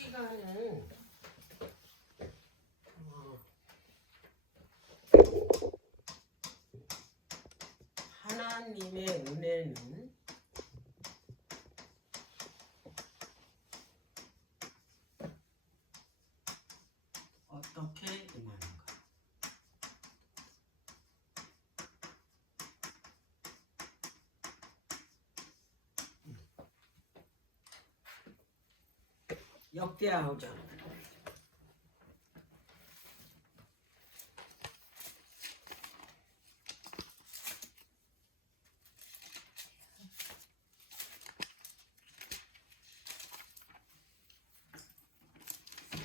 시간은 하나님의 은혜는 어떻게 임하는가? 역대하 5장.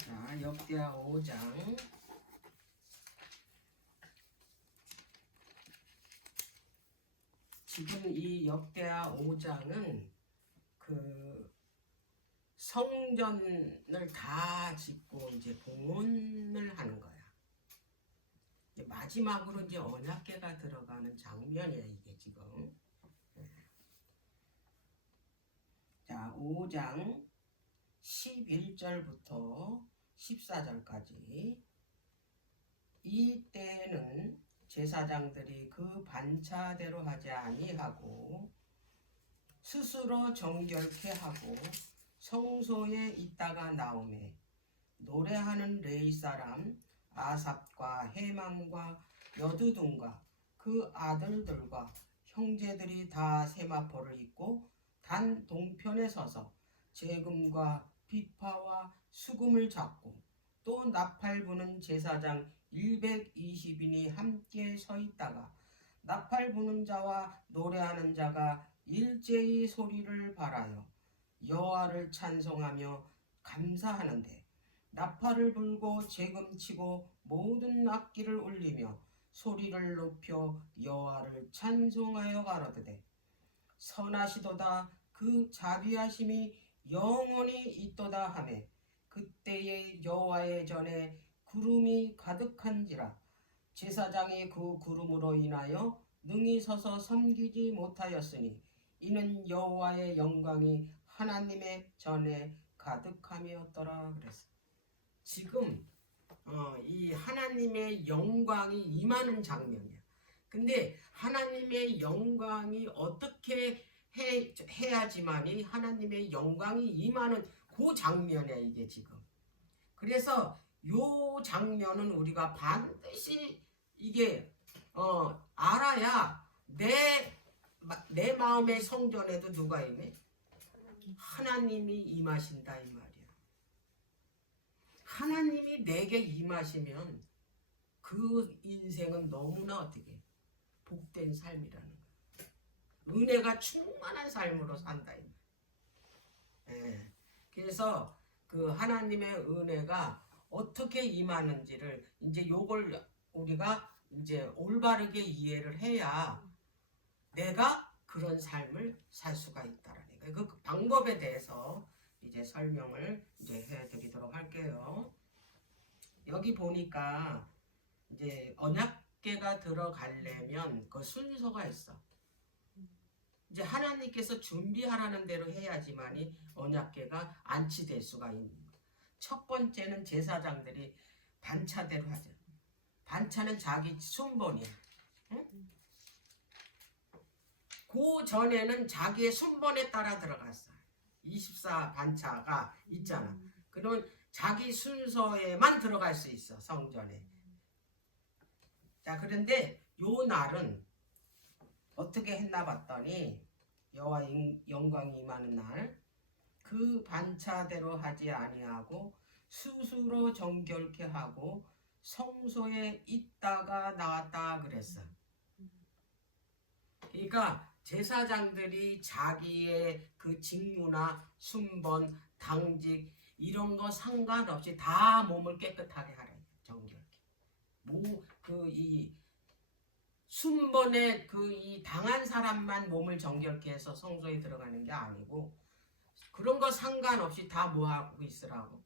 자, 역대하 5장. 지금 이 역대하 5장은 그 성전을 다 짓고 이제 봉헌을 하는 거야. 이제 마지막으로 이제 언약궤가 들어가는 장면이야 이게 지금. 자, 5장 11절부터 14절까지. 이때는 제사장들이 그 반차대로 하지 아니하고 스스로 정결케 하고 성소에 있다가 나오매 노래하는 레위 사람 아삽과 헤만과 여두둔과 그 아들들과 형제들이 다 세마포를 입고 단 동편에 서서 재금과 비파와 수금을 잡고 또 나팔 부는 제사장 120인이 함께 서 있다가 나팔 부는 자와 노래하는 자가 일제히 소리를 발하여 여호와를 찬송하며 감사하는데 나팔을 불고 재금치고 모든 악기를 울리며 소리를 높여 여호와를 찬송하여 가로되 선하시도다 그 자비하심이 영원히 있도다 하매 그때에 여호와의 전에 구름이 가득한지라 제사장이 그 구름으로 인하여 능히 서서 섬기지 못하였으니 이는 여호와의 영광이 하나님의 전에 가득함이었더라 그랬어. 지금 이 하나님의 영광이 임하는 장면이야. 근데 하나님의 영광이 어떻게 해야지만이 하나님의 영광이 임하는 그 장면이야 이게 지금. 그래서 요 장면은 우리가 반드시 이게 알아야 내 마음의 성전에도 누가 임해? 하나님이 임하신다 이 말이야. 하나님이 내게 임하시면 그 인생은 너무나 어떻게 복된 삶이라는 거야. 은혜가 충만한 삶으로 산다 이 말이야. 예. 그래서 그 하나님의 은혜가 어떻게 임하는지를 이제 요걸 우리가 이제 올바르게 이해를 해야 내가 그런 삶을 살 수가 있다라는 거예요. 그 방법에 대해서 이제 설명을 이제 해드리도록 할게요. 여기 보니까 이제 언약궤가 들어가려면 그 순서가 있어. 이제 하나님께서 준비하라는 대로 해야지만이 언약궤가 안치될 수가 있는 거예요. 첫 번째는 제사장들이 반차대로 하죠. 반차는 자기 순번이야. 응? 그 전에는 자기의 순번에 따라 들어갔어. 24 반차가 있잖아. 그러면 자기 순서에만 들어갈 수 있어 성전에. 자, 그런데 요 날은 어떻게 했나 봤더니 여호와 영광이 임하는 날 그 반차대로 하지 아니하고 스스로 정결케 하고 성소에 있다가 나왔다 그랬어. 그러니까 제사장들이 자기의 그 직무나 순번, 당직 이런 거 상관없이 다 몸을 깨끗하게 하래. 정결케. 이 순번에 그 이 당한 사람만 몸을 정결케 해서 성소에 들어가는 게 아니고 그런 거 상관없이 다 뭐 하고 있으라고?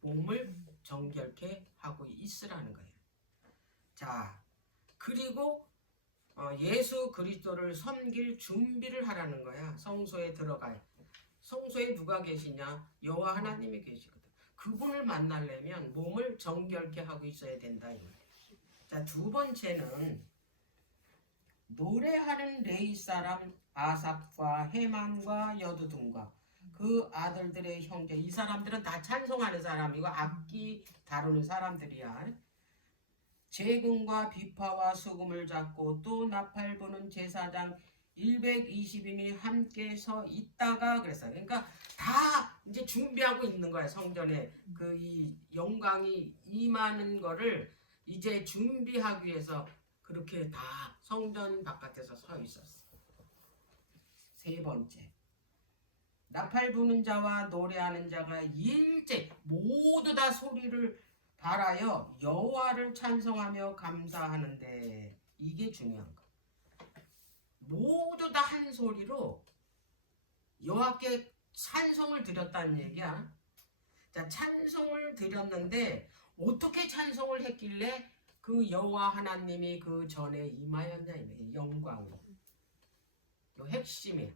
몸을 정결케 하고 있으라는 거예요. 자, 그리고 예수 그리스도를 섬길 준비를 하라는 거야. 성소에 들어가요. 성소에 누가 계시냐? 여호와 하나님이 계시거든. 그분을 만나려면 몸을 정결케 하고 있어야 된다. 자, 두 번째는 노래하는 레위 사람 아삽과 헤만과 여두둔과 그 아들들의 형제, 이 사람들은 다 찬송하는 사람이고 악기 다루는 사람들이야. 제금과 비파와 수금을 잡고 또 나팔 부는 제사장 120인이 함께 서 있다가 그랬어요. 그러니까 다 이제 준비하고 있는 거야. 성전에 그 이 영광이 임하는 거를 이제 준비하기 위해서 그렇게 다 성전 바깥에서 서 있었어. 세 번째, 나팔 부는 자와 노래하는 자가 일제 모두 다 소리를 발하여 여호와를 찬송하며 감사하는데, 이게 중요한 거. 모두 다 한 소리로 여호와께 찬송을 드렸다는 얘기야. 자, 찬송을 드렸는데 어떻게 찬송을 했길래 그 여호와 하나님이 그 전에 임하였냐, 이 영광이. 그 핵심이야.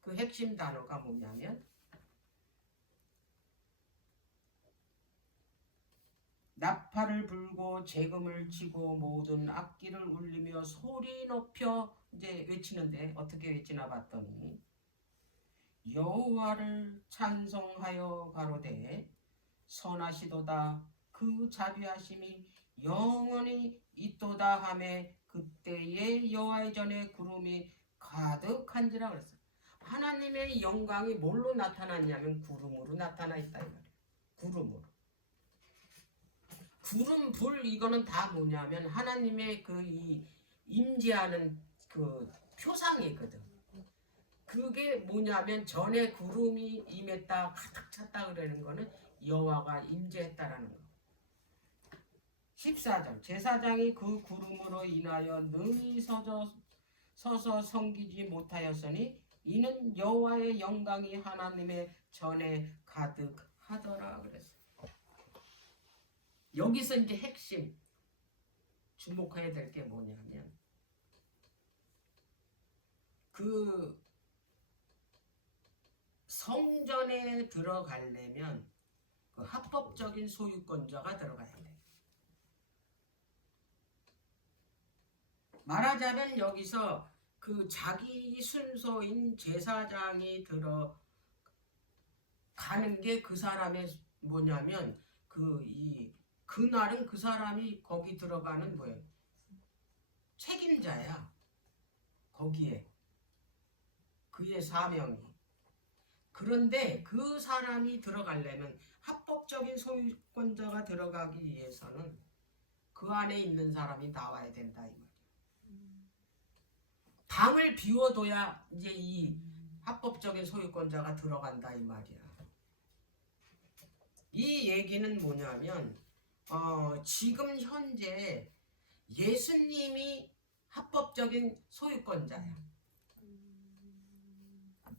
그 핵심 단어가 뭐냐면 나팔을 불고 제금을 치고 모든 악기를 울리며 소리 높여 이제 외치는데, 어떻게 외치나 봤더니 여호와를 찬송하여 가로되 선하시도다 그 자비하심이 영원히 있도다 하매 그때에 여호와의 전에 구름이 가득한지라 그랬어. 하나님의 영광이 뭘로 나타났냐면 구름으로 나타나 있다 이 말이야. 구름으로. 구름, 불, 이거는 다 뭐냐면 하나님의 그 이 임재하는 그 표상이거든. 그게 뭐냐면 전에 구름이 임했다 가득 찼다 그러는 거는 여호와가 임재했다라는 거. 14절, 제사장이 그 구름으로 인하여 능히 서서 섬기지 못하였으니 이는 여호와의 영광이 하나님의 전에 가득하더라 그랬어. 여기서 이제 핵심 주목해야 될 게 뭐냐면 그 성전에 들어가려면 그 합법적인 소유권자가 들어가야 돼. 말하자면 여기서 그 자기 순서인 제사장이 들어가는 게 그 사람의 뭐냐면 그날은 그 사람이 거기 들어가는 뭐예요? 책임자야. 거기에 그의 사명이. 그런데 그 사람이 들어가려면 합법적인 소유권자가 들어가기 위해서는 그 안에 있는 사람이 나와야 된다 이 말이야. 방을 비워둬야 이제 이 합법적인 소유권자가 들어간다 이 말이야. 이 얘기는 뭐냐면 지금 현재 예수님이 합법적인 소유권자야.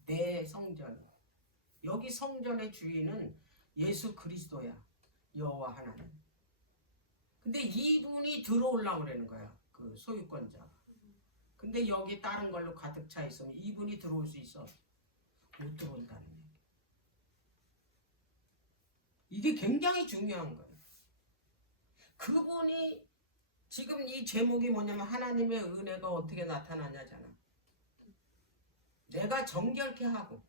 내 성전. 여기 성전의 주인은 예수 그리스도야. 여호와 하나님. 근데 이분이 들어오려고 그러는 거야. 그 소유권자. 근데 여기 다른 걸로 가득 차 있으면 이분이 들어올 수 있어? 못 들어온다는 얘기. 이게 굉장히 중요한 거예요. 그분이 지금 이 제목이 뭐냐면 하나님의 은혜가 어떻게 나타나냐잖아. 내가 정결케 하고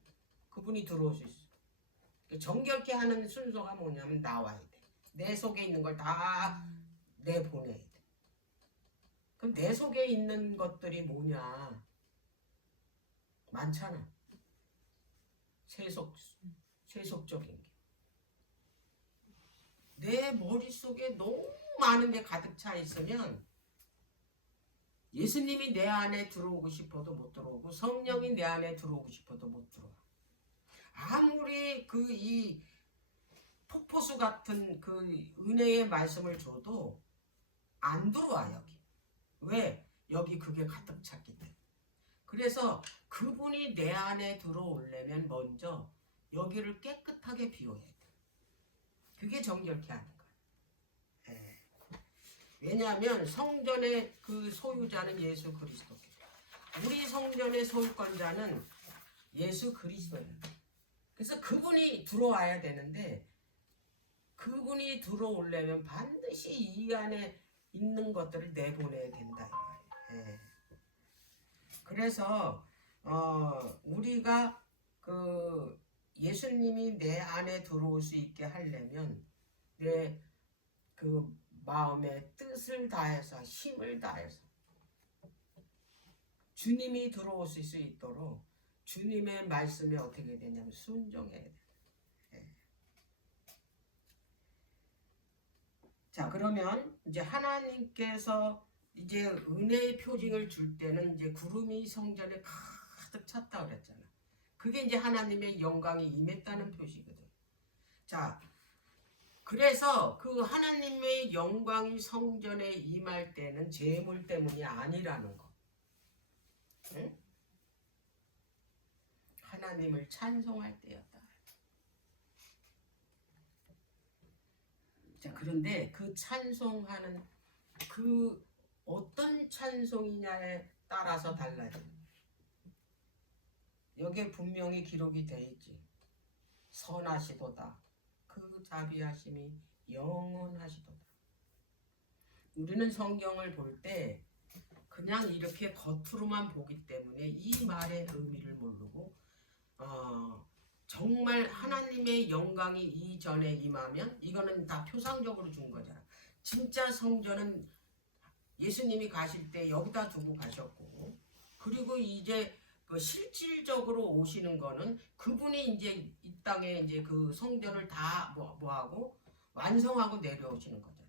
그분이 들어올 수 있어. 정결케 하는 순서가 뭐냐면 나와야 돼. 내 속에 있는 걸 다 내보내야 돼. 그럼 내 속에 있는 것들이 뭐냐? 많잖아. 세속적인 게. 내 머릿속에 너무 많은 게 가득 차 있으면 예수님이 내 안에 들어오고 싶어도 못 들어오고 성령이 내 안에 들어오고 싶어도 못 들어와. 아무리 그 이 폭포수 같은 그 은혜의 말씀을 줘도 안 들어와 여기. 왜? 여기 그게 가득 찼기 때문에. 그래서 그분이 내 안에 들어오려면 먼저 여기를 깨끗하게 비워야 돼. 그게 정결케 하는 거야. 네. 왜냐하면 성전의 그 소유자는 예수 그리스도. 우리 성전의 소유권자는 예수 그리스도예요. 그래서 그분이 들어와야 되는데 그분이 들어오려면 반드시 이 안에 있는 것들을 내보내야 된다 이 말이에요. 예. 그래서 우리가 그 예수님이 내 안에 들어올 수 있게 하려면 내 그 마음의 뜻을 다해서 힘을 다해서 주님이 들어올 수 있도록 주님의 말씀에 어떻게 되냐면 순종해야 돼. 예. 자, 그러면 이제 하나님께서 이제 은혜의 표징을 줄 때는 이제 구름이 성전에 가득 찼다 그랬잖아. 그게 이제 하나님의 영광이 임했다는 표시거든. 자, 그래서 그 하나님의 영광이 성전에 임할 때는 재물 때문이 아니라는 거. 응? 하나님을 찬송할 때였다. 자, 그런데 그 찬송하는 그 어떤 찬송이냐에 따라서 달라져. 여기에 분명히 기록이 돼 있지. 선하시도다. 그 자비하심이 영원하시도다. 우리는 성경을 볼 때 그냥 이렇게 겉으로만 보기 때문에 이 말의 의미를 모르고 정말 하나님의 영광이 이전에 임하면 이거는 다 표상적으로 준 거잖아. 진짜 성전은 예수님이 가실 때 여기다 두고 가셨고, 그리고 이제 그 실질적으로 오시는 거는 그분이 이제 이 땅에 이제 그 성전을 다 뭐하고 완성하고 내려오시는 거잖아.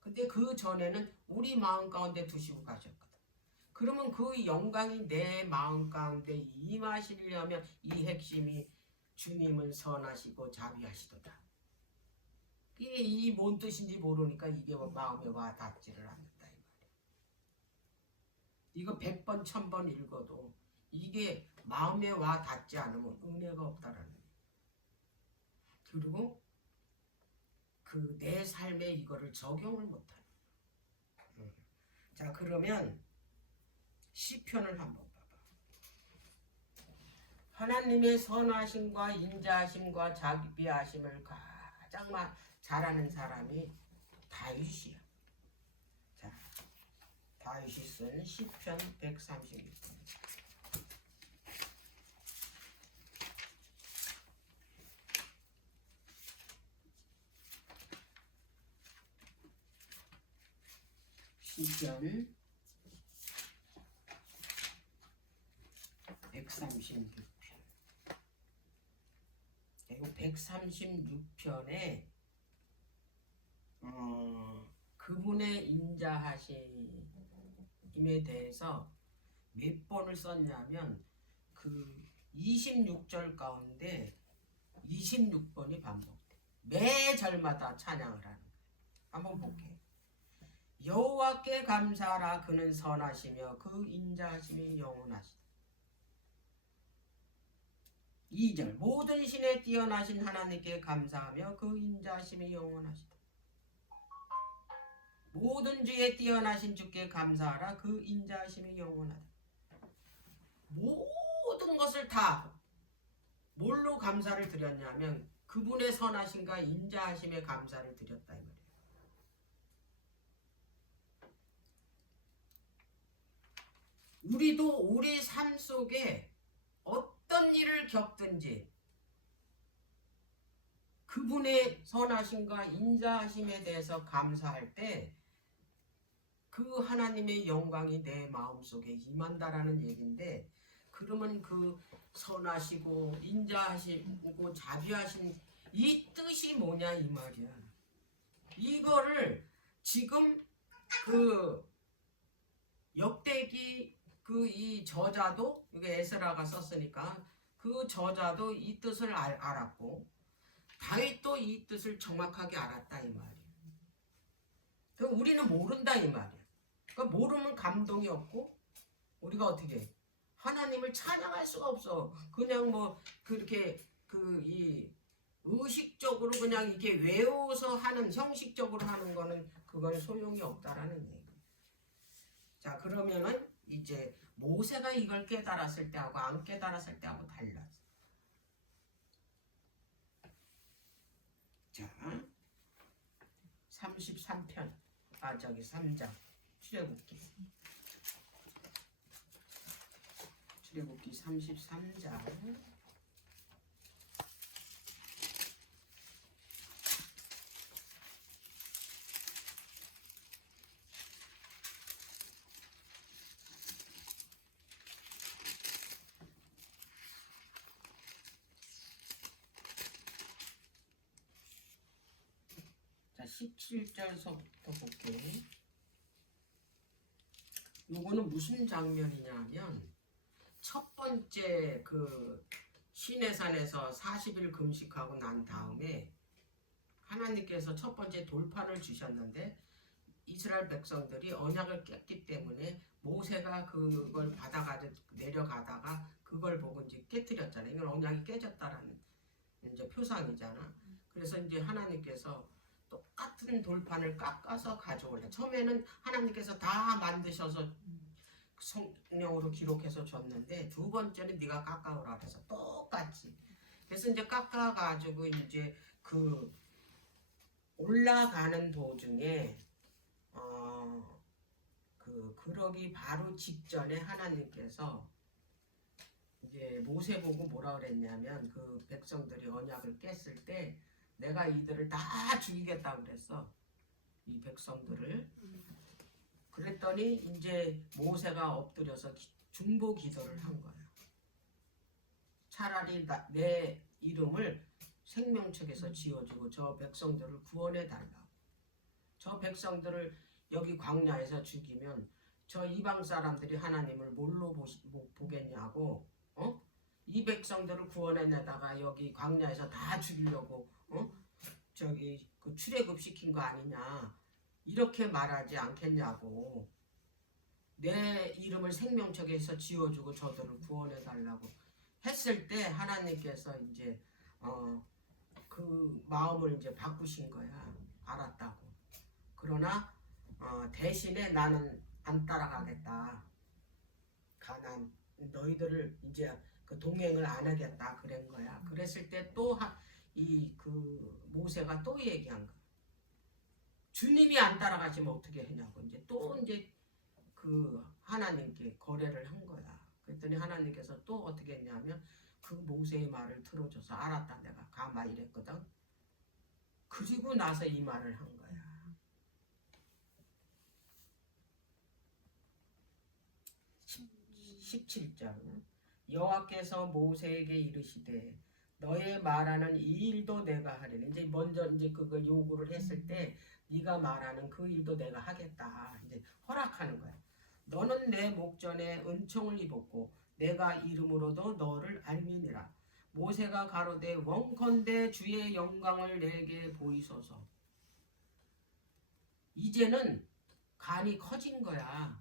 근데 그 전에는 우리 마음 가운데 두시고 가셨거든. 그러면 그 영광이 내 마음 가운데 임하시려면 이 핵심이 주님은 선하시고 자비하시도다. 이게 뭔 뜻인지 모르니까 이게 마음에 와 닿지를 않는다 이 말이야. 이거 100번 1000번 읽어도 이게 마음에 와 닿지 않으면 은혜가 없다라는 거예요. 그리고 그 내 삶에 이거를 적용을 못하는 거예요. 자, 그러면 시편을 한번 봐봐. 하나님의 선하심과 인자하심과 자비하심을 가장 잘하는 사람이 다윗이야. 자, 다윗이 쓴 시편 136편. 시편 136편. 그리고 136편에 그분의 인자하심에 대해서 몇 번을 썼냐면 그 26절 가운데 26번이 반복돼. 매 절마다 찬양을 하는 거야. 한번 볼게. 여호와께 감사하라. 그는 선하시며 그 인자하심이 영원하시다. 2절. 모든 신에 뛰어나신 하나님께 감사하며 그 인자하심이 영원하시다. 모든 주에 뛰어나신 주께 감사하라. 그 인자하심이 영원하다. 모든 것을 다 뭘로 감사를 드렸냐면 그분의 선하심과 인자하심에 감사를 드렸다 이 말이에요. 우리도 우리 삶 속에 어떤 일을 겪든지 그분의 선하심과 인자하심에 대해서 감사할 때 그 하나님의 영광이 내 마음속에 임한다라는 얘기인데, 그러면 그 선하시고 인자하시고 자비하신 이 뜻이 뭐냐 이 말이야. 이거를 지금 그 역대기 그 이 저자도, 이게 에스라가 썼으니까 그 저자도 이 뜻을 알았고 다윗도 이 뜻을 정확하게 알았다 이 말이야. 그럼 우리는 모른다 이 말이야. 그러니까 모르면 감동이 없고 우리가 어떻게 하나님을 찬양할 수가 없어. 그냥 뭐 그렇게 그 이 의식적으로 그냥 이게 외워서 하는, 형식적으로 하는 거는 그건 소용이 없다라는 얘기. 자, 그러면은 이제 모세가 이걸 깨달았을 때하고 안 깨달았을 때하고 달랐어. 자, 33편. 아 저기 3장. 출애굽기. 출애굽기 33장. 자, 17절서부터 볼게. 요거는 무슨 장면이냐면 첫 번째 그 시내산에서 40일 금식하고 난 다음에 하나님께서 첫 번째 돌파를 주셨는데 이스라엘 백성들이 언약을 깼기 때문에 모세가 그걸 받아가지고 내려가다가 그걸 보고 이제 깨뜨렸잖아요. 이건 언약이 깨졌다라는 이제 표상이잖아. 그래서 이제 하나님께서 똑같은 돌판을 깎아서 가져올래. 처음에는 하나님께서 다 만드셔서 성령으로 기록해서 줬는데 두 번째는 네가 깎아오라 그래서 똑같이. 그래서 이제 깎아가지고 이제 그 올라가는 도중에 그러기 바로 직전에 하나님께서 이제 모세 보고 뭐라 그랬냐면 그 백성들이 언약을 깼을 때 내가 이들을 다 죽이겠다고 그랬어. 이 백성들을. 그랬더니 이제 모세가 엎드려서 중보 기도를 한 거야. 차라리 내 이름을 생명책에서 지워주고 저 백성들을 구원해 달라고. 저 백성들을 여기 광야에서 죽이면 저 이방 사람들이 하나님을 뭘로 보겠냐고. 이 백성들을 구원해내다가 여기 광야에서 다 죽이려고 저기 그 출애굽 시킨 거 아니냐 이렇게 말하지 않겠냐고. 내 이름을 생명책에서 지워주고 저들을 구원해달라고 했을 때 하나님께서 이제 그 마음을 이제 바꾸신 거야. 알았다고. 그러나 대신에 나는 안 따라가겠다. 가난 너희들을 이제 그 동행을 안 하겠다 그런 거야. 그랬을 때 또 이 그 모세가 또 얘기한 거야. 주님이 안 따라가시면 어떻게 하냐고 이제 또 이제 그 하나님께 거래를 한 거야. 그랬더니 하나님께서 또 어떻게 했냐면 그 모세의 말을 들어줘서 알았다 내가 가마 이랬거든. 그리고 나서 이 말을 한 거야. 17절 여호와께서 모세에게 이르시되 너의 말하는 이 일도 내가 하리니. 이제 먼저 이제 그걸 요구를 했을 때 네가 말하는 그 일도 내가 하겠다. 이제 허락하는 거야. 너는 내 목전에 은총을 입었고 내가 이름으로도 너를 알미니라. 모세가 가로되 원컨대 주의 영광을 내게 보이소서. 이제는 간이 커진 거야.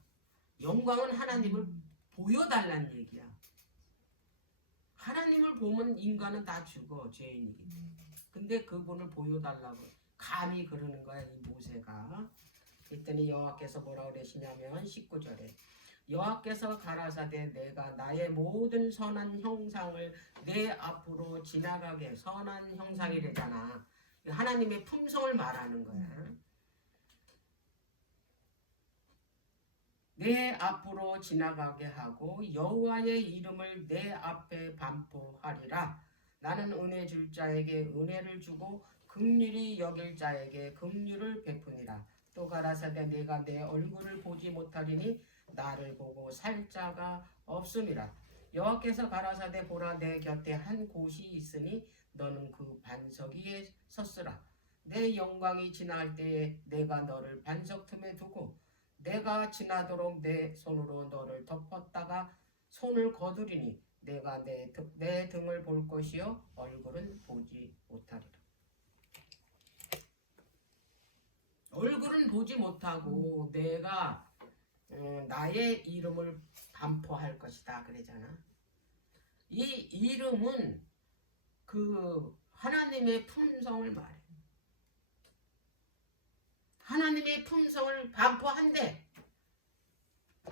영광은 하나님을 보여달란 얘기야. 하나님을 보면 인간은 다 죽어. 죄인이기 때문에. 근데 그분을 보여달라고 감히 그러는 거야 이 모세가. 그랬더니 여호와께서 뭐라고 그러시냐면 19절에 여호와께서 가라사대 내가 나의 모든 선한 형상을 내 앞으로 지나가게. 선한 형상이래잖아. 하나님의 품성을 말하는 거야. 내 앞으로 지나가게 하고 여호와의 이름을 내 앞에 반포하리라. 나는 은혜 줄 자에게 은혜를 주고 긍휼히 여길 자에게 긍휼을 베푸니라. 또 가라사대 내가 내 얼굴을 보지 못하리니 나를 보고 살 자가 없음이라. 여호와께서 가라사대 보라 내 곁에 한 곳이 있으니 너는 그 반석 위에 섰으라. 내 영광이 지나갈 때에 내가 너를 반석 틈에 두고 내가 지나도록 내 손으로 너를 덮었다가 손을 거두리니 내가 내 등을 볼 것이요 얼굴은 보지 못하리라. 얼굴은 보지 못하고 내가 나의 이름을 반포할 것이다 그러잖아. 이 이름은 그 하나님의 품성을 말해. 하나님의 품성을 반포한대.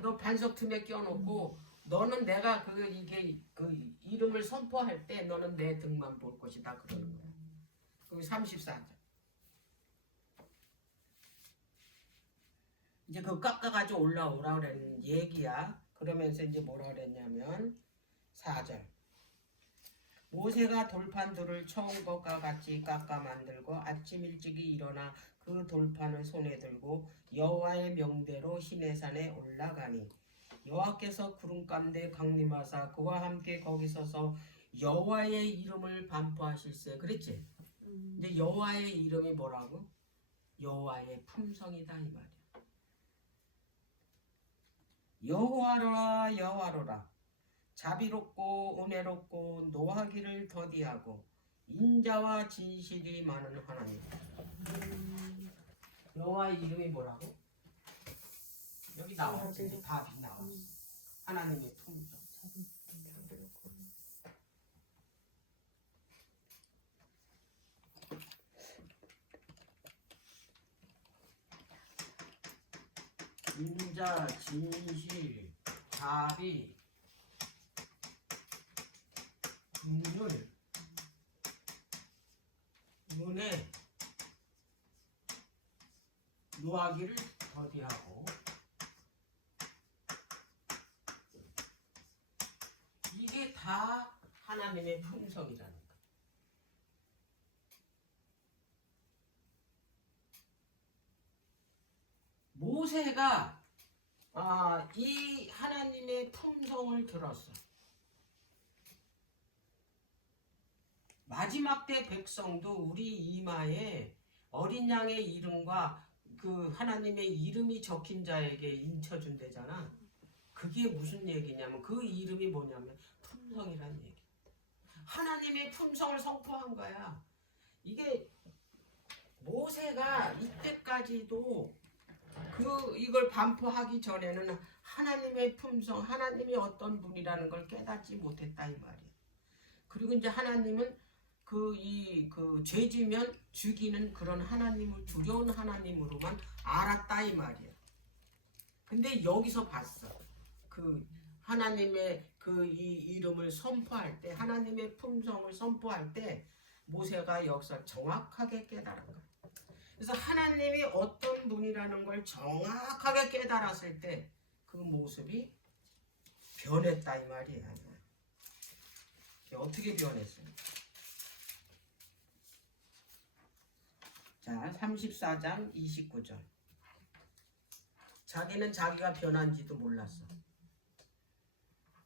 너 반석 틈에 껴놓고 너는 내가 이게 그 이름을 선포할 때 너는 내 등만 볼 것이다 그러는 거야. 그리고 34절 이제 그 깎아가지고 올라오라 그랬는 얘기야. 그러면서 이제 뭐라 그랬냐면 4절. 모세가 돌판 둘을 처음 것과 같이 깎아 만들고 아침 일찍이 일어나 그 돌판을 손에 들고 여호와의 명대로 시내산에 올라가니 여호와께서 구름 가운데 강림하사 그와 함께 거기 서서 여호와의 이름을 반포하실세. 그랬지? 이제 여호와의 이름이 뭐라고? 여호와의 품성이다 이 말이야. 여호와로라 여호와로라 자비롭고 은혜롭고 노하기를 더디하고 인자와 진실이 많은 하나님. 여호와의 이름이 뭐라고? 여기 나왔지. 답이 나왔어. 하나님의 품성. 인자, 진실, 자비, 긍휼, 은혜, 노하기를 더디하고 이게 다 하나님의 품성이라는 거야. 모세가 이 하나님의 품성을 들었어. 마지막 때 백성도 우리 이마에 어린 양의 이름과 그 하나님의 이름이 적힌 자에게 인쳐준대잖아. 그게 무슨 얘기냐면 그 이름이 뭐냐면 품성이란 얘기. 하나님의 품성을 선포한 거야. 이게 모세가 이때까지도 이걸 반포하기 전에는 하나님의 품성, 하나님이 어떤 분이라는 걸 깨닫지 못했다 이 말이야. 그리고 이제 하나님은 죄지면 죽이는 그런 하나님을 두려운 하나님으로만 알았다 이 말이야. 근데 여기서 봤어. 하나님의 이 이름을 선포할 때, 하나님의 품성을 선포할 때 모세가 여기서 정확하게 깨달은 거야. 그래서 하나님이 어떤 분이라는 걸 정확하게 깨달았을 때 그 모습이 변했다 이 말이야. 어떻게 변했어요? 자, 34장 29절. 자기는 자기가 변한지도 몰랐어.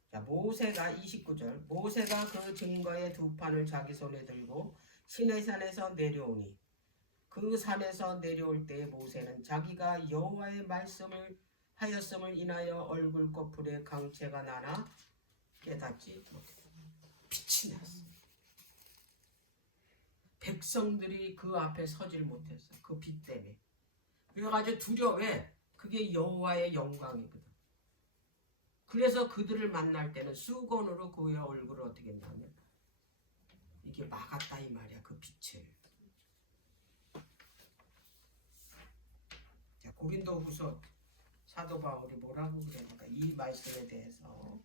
자, 모세가 29절. 모세가 그 증거의 두 판을 자기 손에 들고 시내산에서 내려오니 그 산에서 내려올 때 모세는 자기가 여호와의 말씀을 하였음을 인하여 얼굴 꺼풀에 강체가 나나 깨닫지 못했다. 빛이 났어. 백성들이 그 앞에 서질 못했어. 그 빛 때문에. 그래가지고 두려워. 그게 여호와의 영광이거든. 그래서 그들을 만날 때는 수건으로 그의 얼굴을 어떻게 했냐면 이게 막았다 이 말이야. 그 빛을. 자, 고린도후서 사도 바울이 뭐라고 그러니까 이 말씀에 대해서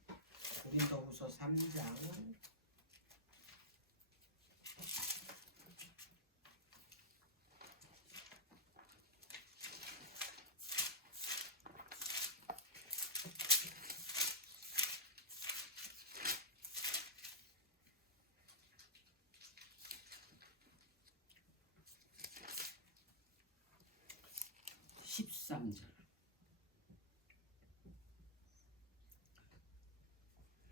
고린도후서 3장 13절.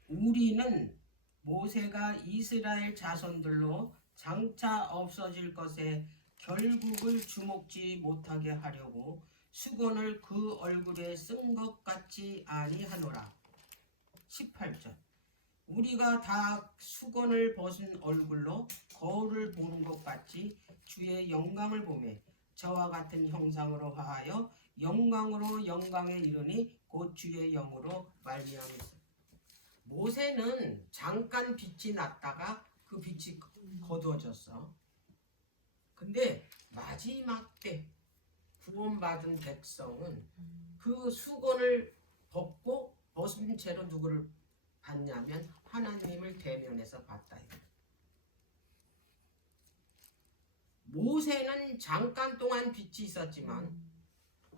우리는 모세가 이스라엘 자손들로 장차 없어질 것에 결국을 주목지 못하게 하려고 수건을 그 얼굴에 쓴 것 같지 아니하노라. 18절. 우리가 다 수건을 벗은 얼굴로 거울을 보는 것 같이 주의 영광을 보매 저와 같은 형상으로 하여 영광으로 영광에 이르니 곧 주의 영으로 말미암았습니다. 모세는 잠깐 빛이 났다가 그 빛이 거두어졌어. 근데 마지막 때 구원받은 백성은 그 수건을 벗은 채로 누구를 봤냐면 하나님을 대면해서 봤다. 모세는 잠깐 동안 빛이 있었지만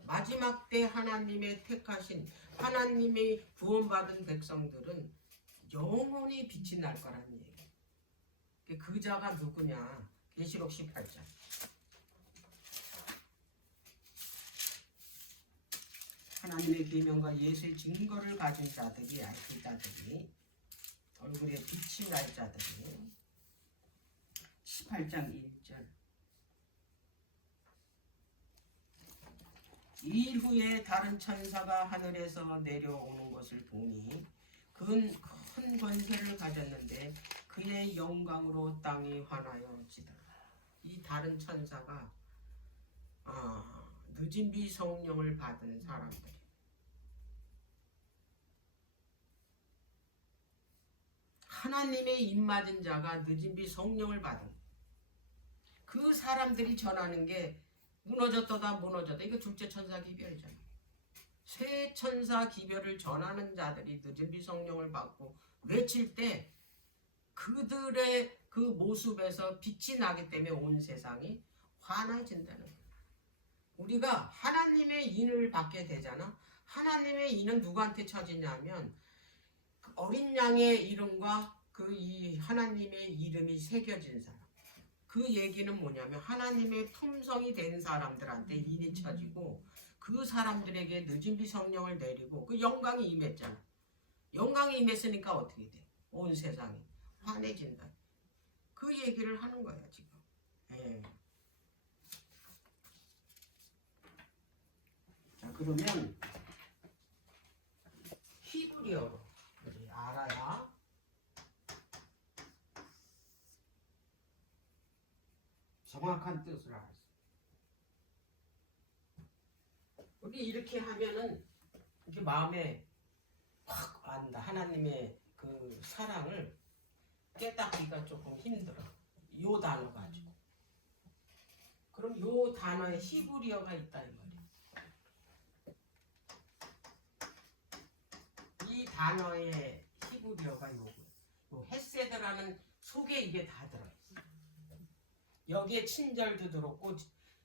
마지막 때 하나님의 택하신 하나님의 구원받은 백성들은 영원히 빛이 날 거라는 얘기예요. 그 자가 누구냐? 계시록 18장. 하나님의 계명과 예수의 증거를 가진 자들이, 그 자들이, 얼굴에 빛이 날 자들이. 18장 1절. 이일 후에 다른 천사가 하늘에서 내려오는 것을 보니 그는 큰 권세를 가졌는데 그의 영광으로 땅이 환하여지더라. 이 다른 천사가 늦은 비 성령을 받은 사람들. 하나님의 입맞은 자가 늦은 비 성령을 받은 그 사람들이 전하는 게 무너졌다 무너졌다. 이거 둘째 천사 기별이잖아. 세 천사 기별을 전하는 자들이 늦은 비 성령을 받고 외칠 때 그들의 그 모습에서 빛이 나기 때문에 온 세상이 환해진다는 거예요. 우리가 하나님의 인을 받게 되잖아. 하나님의 인은 누구한테 쳐지냐면 그 어린 양의 이름과 그 이 하나님의 이름이 새겨진 사람. 그 얘기는 뭐냐면 하나님의 품성이 된 사람들한테 인이 쳐지고 그 사람들에게 늦은 비 성령을 내리고 그 영광이 임했잖아. 영광이 임했으니까 어떻게 돼? 온 세상이 환해진다. 그 얘기를 하는 거야 지금. 예. 자 그러면 히브리어로 우리 알아야 정확한 뜻을 알 수. 우리 이렇게 하면은 이렇게 마음에 확 안다. 하나님의 그 사랑을 깨닫기가 조금 힘들어. 요 단어 가지고. 그럼 요 단어에 히브리어가 있다 이 말이야. 이 단어의 히브리어가 요거. 요 헤세드라는 속에 이게 다 들어 있어. 여기에 친절도 들었고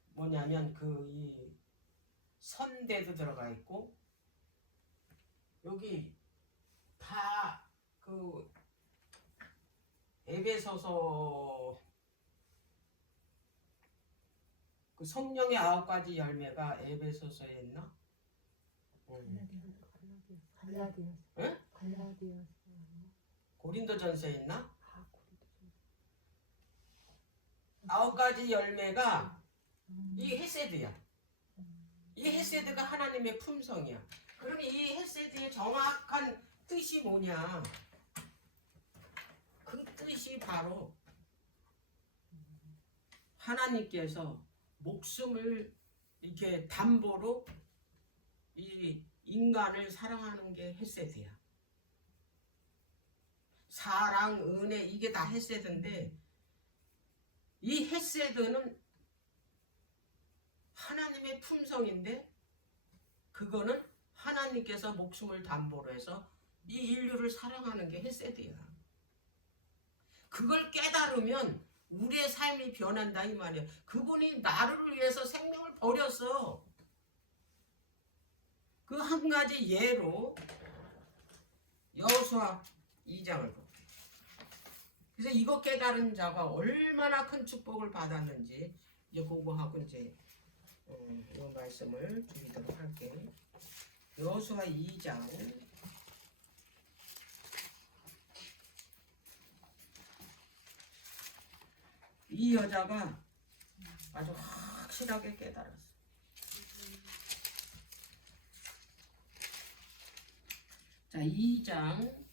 뭐냐면 그 이 선대도 들어가 있고 여기 다 그 에베소서 그 성령의 9가지 열매가 에베소서에 있나? 갈라디아서. 고린도전서에 있나? 9가지 열매가 이 헤세드야. 이 헤세드가 하나님의 품성이야. 그럼 이 헤세드의 정확한 뜻이 뭐냐? 그 뜻이 바로 하나님께서 목숨을 이렇게 담보로 이 인간을 사랑하는 게 헤세드야. 사랑, 은혜 이게 다 헤세드인데 이 헤세드는 하나님의 품성인데 그거는 하나님께서 목숨을 담보로 해서 이 인류를 사랑하는 게 헤세드야. 그걸 깨달으면 우리의 삶이 변한다 이 말이야. 그분이 나를 위해서 생명을 버렸어. 그 한 가지 예로 여호수아 2장을 볼게. 그래서 이거 깨달은 자가 얼마나 큰 축복을 받았는지 이제 그거하고 이제 이 말씀을 드리도록 할게. 여호수아 2장 이 여자가 아주 확실하게 깨달았어. 자, 2장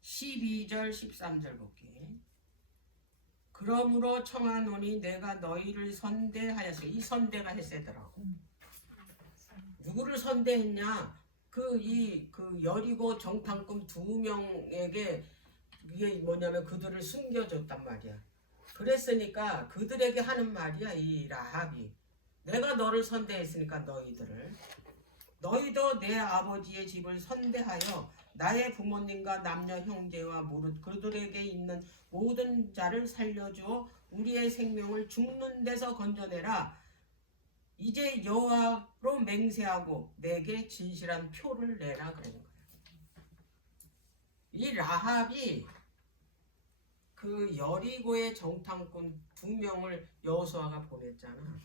12절 13절 볼게. 그러므로 청하노니 내가 너희를 선대하였어. 이 선대가 헤세더라고. 누구를 선대했냐? 그 여리고 정탐꾼 2명에게 이게 뭐냐면 그들을 숨겨줬단 말이야. 그랬으니까 그들에게 하는 말이야 이 라합이. 내가 너를 선대했으니까 너희도 내 아버지의 집을 선대하여 나의 부모님과 남녀 형제와 무릇 그들에게 있는 모든 자를 살려주어 우리의 생명을 죽는 데서 건져내라. 이제 여호와로 맹세하고 내게 진실한 표를 내라 그러는 거예요. 이 라합이 그 여리고의 정탐꾼 2명을 여호수아가 보냈잖아.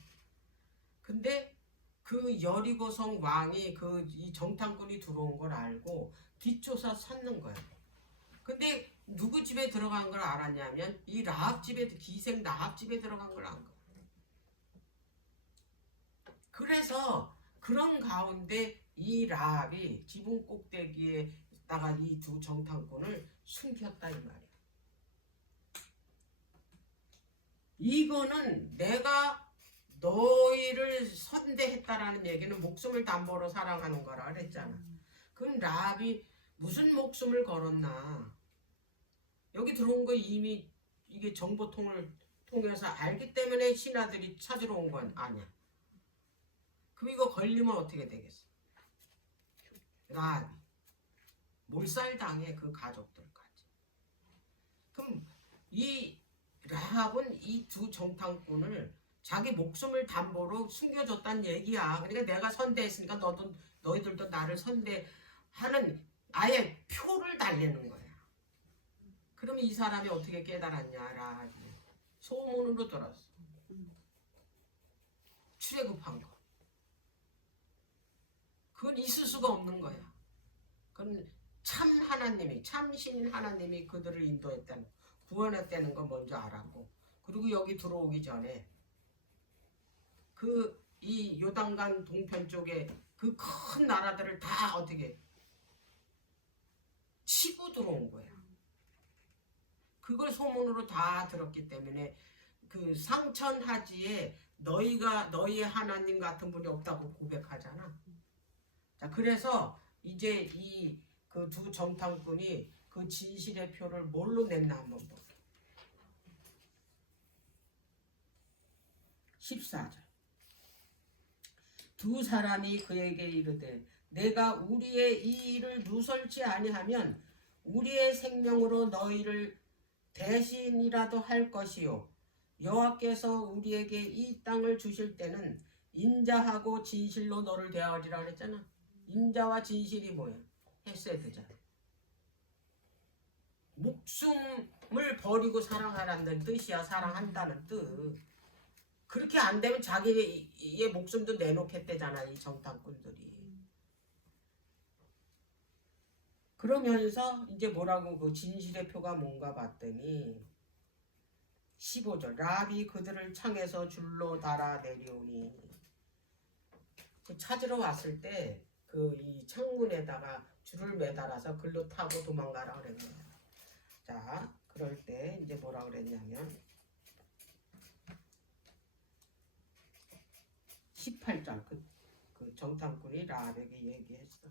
근데 그 여리고성 왕이 이 정탐꾼이 들어온 걸 알고 뒷조사 찾는 거야. 근데 누구 집에 들어간 걸 알았냐면 이 라합 집에, 기생 라합 집에 들어간 걸 안 거야. 그래서 그런 가운데 이 라합이 지붕 꼭대기에 있다가 이 2 정탐꾼을 숨겼다 이 말이야. 이거는 내가 너희를 선대했다라는 얘기는 목숨을 담보로 사랑하는 거라 그랬잖아. 그럼 라합이 무슨 목숨을 걸었나? 여기 들어온 거 이미 이게 정보통을 통해서 알기 때문에 신하들이 찾으러 온 건 아니야. 그럼 이거 걸리면 어떻게 되겠어? 라합이 몰살당해, 그 가족들까지. 그럼 이 라합은 이 2 정탐꾼을 자기 목숨을 담보로 숨겨줬다는 얘기야. 그러니까 내가 선대했으니까 너희들도 나를 선대하는 아예 표를 달래는 거야. 그러면 이 사람이 어떻게 깨달았냐? 라합이 소문으로 들었어. 출애굽한 거. 그건 있을 수가 없는 거야. 그건 참 하나님이, 참신 하나님이 그들을 인도했다는, 구원했다는 거 먼저 알았고, 그리고 여기 들어오기 전에 이 요단강 동편 쪽에 그 큰 나라들을 다 어떻게 치고 들어온 거야. 그걸 소문으로 다 들었기 때문에 그 상천하지에 너희의 하나님 같은 분이 없다고 고백하잖아. 자, 그래서 이제 이 그 2 정탐꾼이 그 진실의 표를 뭘로 냈나 한번 볼게요. 14절. 2 사람이 그에게 이르되 내가 우리의 이 일을 누설치 아니하면 우리의 생명으로 너희를 대신이라도 할 것이요 여호와께서 우리에게 이 땅을 주실 때는 인자하고 진실로 너를 대하리라 그랬잖아. 인자와 진실이 뭐야? 헤세드잖아. 목숨을 버리고 사랑하라는 뜻이야. 사랑한다는 뜻. 그렇게 안 되면 자기의 목숨도 내놓겠대잖아, 이 정탐꾼들이. 그러면서 이제 뭐라고, 그 진실의 표가 뭔가 봤더니 15절. 라합이 그들을 창에서 줄로 달아 내려오니, 찾으러 왔을 때 이 창문에다가 줄을 매달아서 글로 타고 도망가라 그랬네요. 자, 그럴 때 이제 뭐라 그랬냐면 18절. 그 정탐꾼이 라합에게 얘기했어.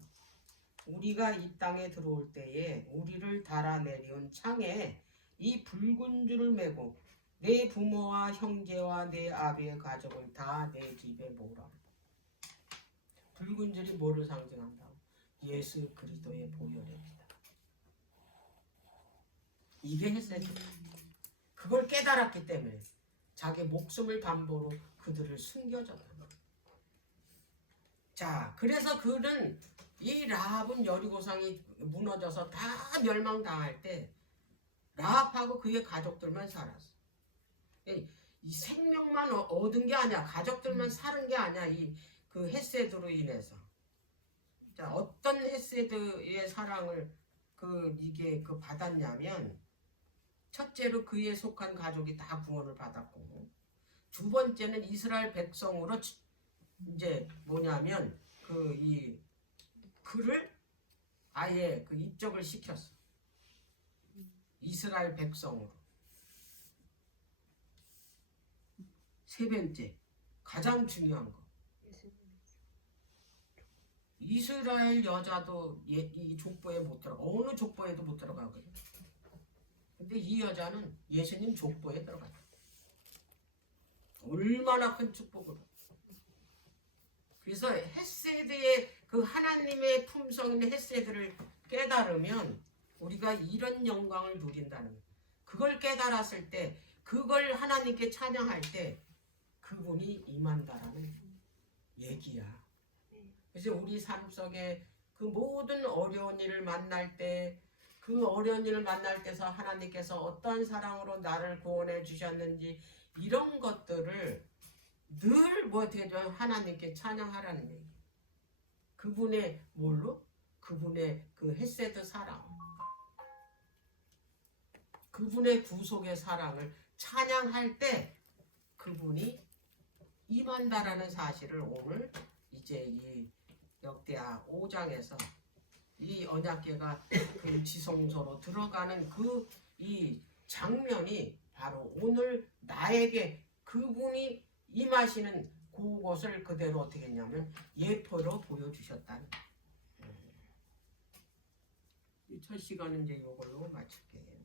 우리가 이 땅에 들어올 때에 우리를 달아 내려온 창에 이 붉은 줄을 메고 내 부모와 형제와 내 아비의 가족을 다 내 집에 모으라. 붉은 줄이 뭐를 상징한다고? 예수 그리스도의 보혈입니다. 이게 했어요. 그걸 깨달았기 때문에 자기 목숨을 담보로 그들을 숨겨줬다. 자, 그래서 그는, 이 라합은 여리고성이 무너져서 다 멸망당할 때 라합하고 그의 가족들만 살았어. 이 생명만 얻은 게 아니야. 가족들만 사는 게 아니야. 그 헤세드로 인해서. 자, 어떤 헤세드의 사랑을 이게 받았냐면, 첫째로 그에 속한 가족이 다 구원을 받았고, 2 번째는 이스라엘 백성으로 이제 뭐냐면 그를 아예 입적을 시켰어. 이스라엘 백성으로. 3 번째, 가장 중요한 거. 이스라엘 여자도 이 족보에 못 들어가. 어느 족보에도 못 들어가거든. 근데 이 여자는 예수님 족보에 들어갔다. 얼마나 큰 축복으로. 그래서 헤세드의 그 하나님의 품성인 헤세드를 깨달으면 우리가 이런 영광을 누린다는 거예요. 그걸 깨달았을 때, 그걸 하나님께 찬양할 때 그분이 임한다라는 얘기야. 그래서 우리 삶 속에 그 모든 어려운 일을 만날 때, 그 어려운 일을 만날 때서 하나님께서 어떠한 사랑으로 나를 구원해 주셨는지 이런 것들을 늘 되죠? 하나님께 찬양하라는 얘기. 그분의 뭘로? 그분의 그 헤세드 사랑, 그분의 구속의 사랑을 찬양할 때 그분이 임한다라는 사실을 오늘 이제 이 역대하 5장에서 이 언약궤가 그 지성소로 들어가는 그 이 장면이 바로 오늘 나에게 그분이 임하시는 그것을 그대로 어떻게 했냐면 예표로 보여주셨다는. 이 첫 시간은 이제 이걸로 마칠게요.